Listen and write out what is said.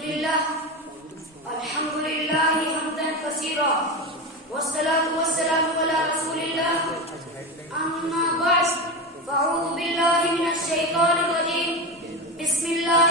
لله حمدا كثيرا والصلاة والسلام على رسول الله أما بعد فأعوذ بالله من الشيطان الرجيم بسم الله